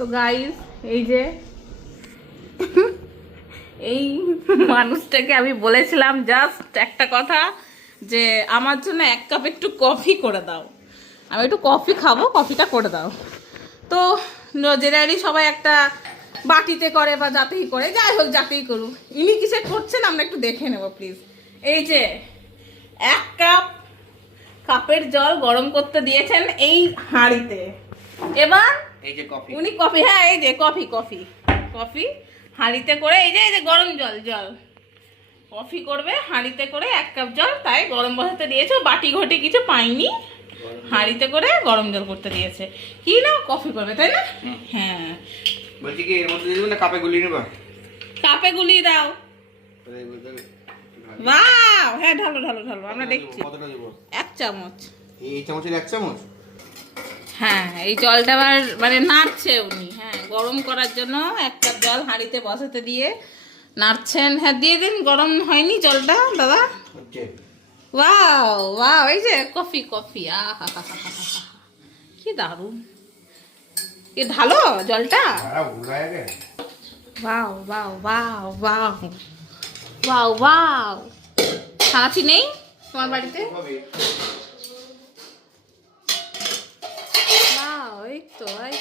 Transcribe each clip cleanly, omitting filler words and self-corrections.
তো গাইস এই যে এই মানুষটাকে আমি বলেছিলাম জাস্ট একটা কথা যে আমার জন্য 1 কাপ একটু কফি করে দাও, আমি একটু কফি খাবো, কফিটা করে দাও। তো জেনারেলি সবাই একটা বাটিতে করে বা যাতেই করে, যাই হোক যাতেই করুক, ইনি কিসে করছেন আমরা একটু দেখে নেব প্লিজ। এই যে 1 কাপ কাপের জল গরম করতে দিয়েছেন এই হাঁড়িতে। এবার এই যে কফি, উনি কফি, হ্যাঁ এই যে কফি কফি কফি হাঁড়িতে করে, এই যে গরম জল কফি করবে হাঁড়িতে করে 1 কাপ জল, তাই গরম বসাতে দিয়েছে। বাটি ঘটি কিছু পাইনি, হাঁড়িতে করে গরম জল করতে দিয়েছে। কি না কফি করবে তাই না? হ্যাঁ বলছি কি এর মধ্যে দেব না কাপে গুলিয়ে নেবা? কাপে গুলিয়ে দাও। বাহ, হ্যাঁ ঢালো ঢালো ঢালো, আমরা দেখছি। কতটা দেব? 1 চামচ। এই চামচের 1 চামচ? হ্যাঁ এই জলটা আবার মানে নাড়ছে উনি, হ্যাঁ গরম করার জন্য 1 কাপ জল হাঁড়িতে বসাতে দিয়ে নাড়ছেন। হ্যাঁ দিয়ে দিন, গরম হয়নি জলটা দাদা? হচ্ছে। ওয়াও ওয়াও, এই যে কফি কফি, আহা কি দারুণ। কি ঢালো জলটা? Wow wow wow wow wow wow. ছাঁচি নেই তোমার বাড়িতে? ওয়াও, এই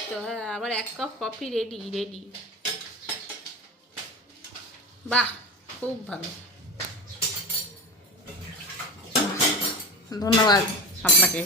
তো হ্যাঁ, আবার 1 কাপ কফি রেডি রেডি। বাহ খুব ভালো, ধন্যবাদ আপনাকে।